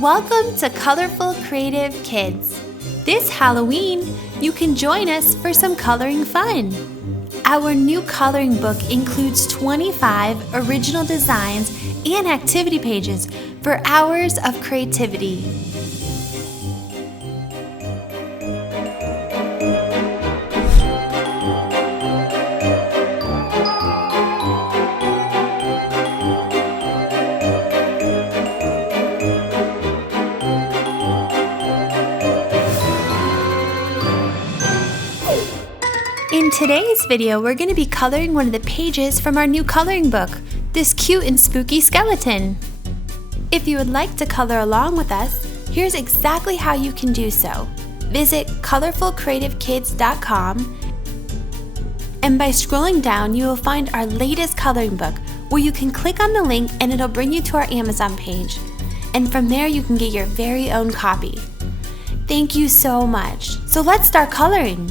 Welcome to Colorful Creative Kids. This Halloween, you can join us for some coloring fun. Our new coloring book includes 25 original designs and activity pages for hours of creativity. In today's video, we're going to be coloring one of the pages from our new coloring book, this cute and spooky skeleton. If you would like to color along with us, here's exactly how you can do so. Visit colorfulcreativekids.com, and by scrolling down, you will find our latest coloring book where you can click on the link and it'll bring you to our Amazon page. And from there, you can get your very own copy. Thank you so much. So let's start coloring.